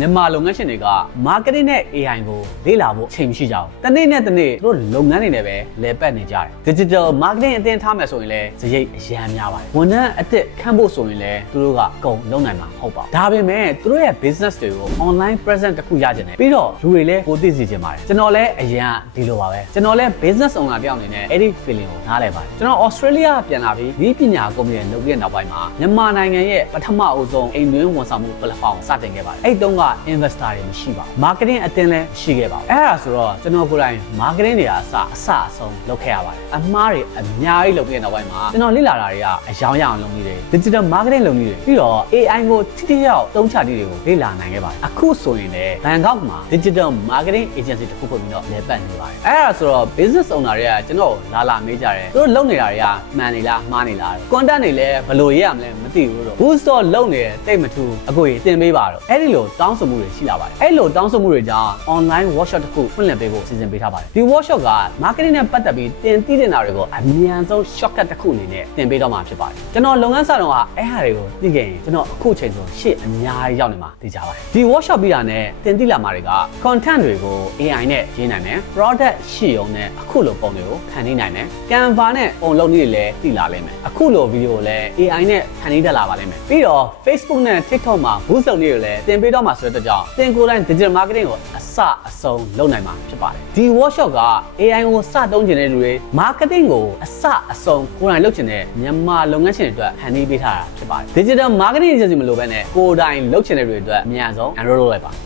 မြန်မာလုပ်ငန်းရှင်တွေက marketing နဲ့ AI ကိုလေ့လာဖို့အချိန်မရှိကြဘူး။တစ်နေ့နဲ့တစ်နေ့သူတို့လုပ်ငန်းတွေနဲ့ပဲလဲပတ်နေကြတယ်။ digital marketing အသင်းထားမယ်ဆိုရင်လည်းစရိတ်အရန်များပါတယ်။ဝန်ထမ်းအစ်စ်ခန့်ဖို့ဆိုရင်လည်းသူတို့ကကုန်လုံးနိုင်မှာဟုတ်ပါဘူး။ဒါပေမဲ့သူတို့ရဲ့ business တွေကို online present တစ်ခုရကြတယ်။ပြီးတော့လူတွေလည်းကိုသိစေချင်ပါတယ်။ကျွန်တော်လည်းအရန်ဒီလိုပါပဲ။ကျွန်တော်လည်း business owner တယောက်အနေနဲ့အဲ့ဒီ feeling ကိုနားလည်ပါတယ်။ကျွန်တော် Australia ပြန်လာပြီးဒီပညာကုမ္ပဏီနဲ့လုပ်ပြီးတဲ့နောက်ပိုင်းမှာမြန်မာနိုင်ငံရဲ့ပထမအဦးဆုံးအိမ်တွင်းဝန်ဆောင်မှု platform ကိုစတင်ခဲ့ပါတယ်။အဲ့တုန်းက investor တွေမရှိပါဘူး။ marketing အတင်းလည်းရှိခဲ့ပါဘူး။အဲ့ဒါဆိုတော့ကျွန်တော်ကိုယ်တိုင် marketing တွေကအစအစအဆုံးလုပ်ခဲ့ရပါတယ်။အမှားတွေအများကြီးလုပ်ခဲ့တဲ့နောက်ပိုင်းမှာကျွန်တော်လေ့လာတာတွေကအယောင်ရအောင်လုပ်နေတယ် digital marketing လုပ်နေတယ်ပြီးတော့ AI ကိုထိထိရောက်သုံးချတိတွေကိုလေ့လာနိုင်ခဲ့ပါတယ်။အခုဆိုရင်လည်းဘန်ကောက်မှာ digital marketing agency တစ်ခုဖွင့်ပြီးတော့လည်ပတ်နေပါတယ်။အဲ့ဒါဆိုတော့ business owner တွေကကျွန်တော်လာလာမေးကြတယ်။သူတို့လုပ်နေတာတွေကမှန်နေလားမှားနေလား။ content တွေလည်းဘယ်လိုရေးရမလဲမသိဘူးတော့ boost တော့လုပ်နေတယ်တိတ်မထူအကိုကြီးတင်ပေးပါတော့။အဲ့ဒီလိုတောင်းဆိုမှုတွေရှိလာပါတယ်။အဲ့လိုတောင်းဆိုမှုတွေကြောင့် online workshop တစ်ခုဖွင့်လှစ်ပေးဖို့စီစဉ်ပေးထားပါတယ်။ဒီ workshop က marketing နဲ့ပတ်သက်ပြီးတင်သိတင်တာတွေကိုအမြန်ဆုံး shortcut တစ်ခုအနေနဲ့တင်ပေးတော့မှာဖြစ်ပါတယ်။ကျွန်တော်လုပ်ငန်းဆောင်တော့ကအဲ့ဟာတွေကိုသိခဲ့ရင်ကျွန်တော်အခုချိန်ဆိုရှေ့အများကြီးရောက်နေမှာသိကြပါတယ်။ဒီ workshop ပြီးတာနဲ့တင်သိလာမှာတွေက content တွေကို AI နဲ့ရေးနိုင်မယ်။ product ရှိအောင်နဲ့အခုလိုပုံတွေကိုဖန်တီးနိုင်မယ်။ Canva နဲ့ပုံလုံးနည်းတွေလည်းသိလာလိမ့်မယ်။အခုလိုဗီဒီယိုကိုလည်း AI နဲ့ဖန်တီးတတ်လာပါလိမ့်မယ်။ပြီးတော့ Facebook နဲ့ TikTok မှာ boost လုပ်နေရလည်းတင်ပေးတော့မှာဆိုတဲ့အတွက်ကြောင့်တင်ကိုယ်တိုင် digital marketing ကိုအစအဆုံးလုပ်နိုင်မှာဖြစ်ပါတယ်။ဒီ workshop က AI ကိုစတုံးကျင်တဲ့လူတွေ marketing ကိုအစအဆုံးကိုယ်တိုင်လုပ်ချင်တဲ့မြန်မာလုပ်ငန်းရှင်တွေအတွက်ဖန်တီးပေးထားတာဖြစ်ပါတယ်။ digital marketing agency မလိုဘဲနဲ့ကိုယ်တိုင်လုပ်ချင်တဲ့တွေအတွက်အများဆုံး enroll လုပ်လိုက်ပါ